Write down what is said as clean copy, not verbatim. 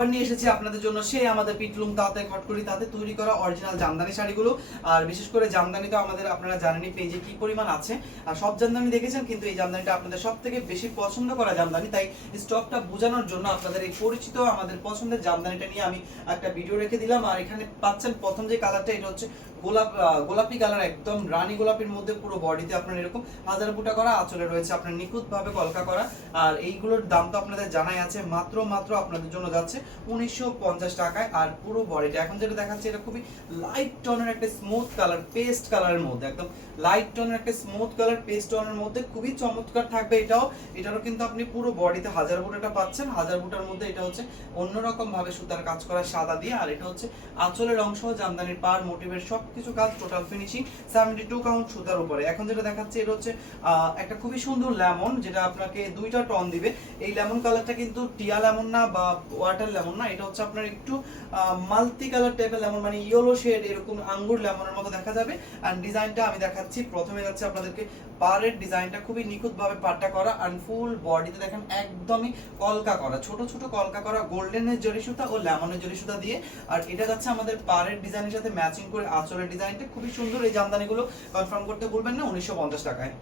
নিয়ে এসেছি আপনাদের জন্য সেই আমাদের পিটলুম তাঁতে খটকরি তাঁতে তৈরি করা অরিজিনাল জামদানি শাড়িগুলো। আর বিশেষ করে জামদানি তো আমাদের আপনারা জানেনই পেজে কি পরিমাণ আছে, আর সব জামদানি দেখেছেন, কিন্তু এই জামদানিটা আপনাদের সব থেকে বেশি পছন্দ করা জামদানি। তাই স্টকটা বোঝানোর জন্য আপনাদের এই পরিচিত আমাদের পছন্দের জামদানিটা নিয়ে আমি একটা ভিডিও রেখে দিলাম। আর এখানে পাচ্ছেন প্রথম যে কালারটা, এটা হচ্ছে গোলাপি কালার, একদম রানী গোলাপির মধ্যে পুরো বডিতে আপনার এরকম হাজার বুটা করা, আঁচলে রয়েছে আপনার নিখুঁত ভাবে কলকা করা। আর এইগুলোর দাম তো আপনাদের জানাই আছে, মাত্র আপনাদের জন্য যাচ্ছে 1950 টাকায়। আর পুরো বডিটা এখন যেটা দেখাচ্ছে, এটা খুবই লাইট টোনের একটা স্মুথ কালার, পেস্ট কালারের মধ্যে, একদম লাইট টোনের একটা স্মুথ কালার পেস্ট টোনের মধ্যে খুবই চমৎকার থাকবে। এটারও কিন্তু আপনি পুরো বডিতে হাজার বুটাটা পাচ্ছেন। হাজার বুটার মধ্যে এটা হচ্ছে অন্যরকম ভাবে সুতার কাজ করা সাদা দিয়ে, আর এটা হচ্ছে আঁচলের অংশ, জামদানির পার মোটিভের সবকিছু কাজ, টোটাল ফিনিশিং 72 কাউন্ট সুতার উপরে। এখন যেটা দেখাচ্ছে, এটা হচ্ছে একটা খুবই সুন্দর লেমন, যেটা আপনাকে দুইটা টোন দিবে। এই লেমন কালারটা কিন্তু টিয়া লেমন না বা ওয়াটার লেমন না, এটা হচ্ছে আপনার একটু মাল্টি কালার টাইপের লেমন, মানে ইয়েলো শেড, এরকম আঙ্গুর লেমনের মতো দেখা যাবে। আর ডিজাইনটা আমি দেখাচ্ছি, প্রথমে যাচ্ছে আপনাদেরকে পাড়ের ডিজাইনটা, খুবই নিখুঁত ভাবে পাড়টা করা, আর ফুল বডিতে দেখেন একদমই কলকা করা, ছোট ছোট কলকা করা গোল্ডেনের জরি সুতা ও লেমনের জরি সুতা দিয়ে। আর এটা যাচ্ছে আমাদের পাড়ের ডিজাইনের সাথে ম্যাচিং করে আঁচলের ডিজাইনটা খুবই সুন্দর। এই জামদানিগুলো কনফার্ম করতে বলবেন না 1950 টাকায়।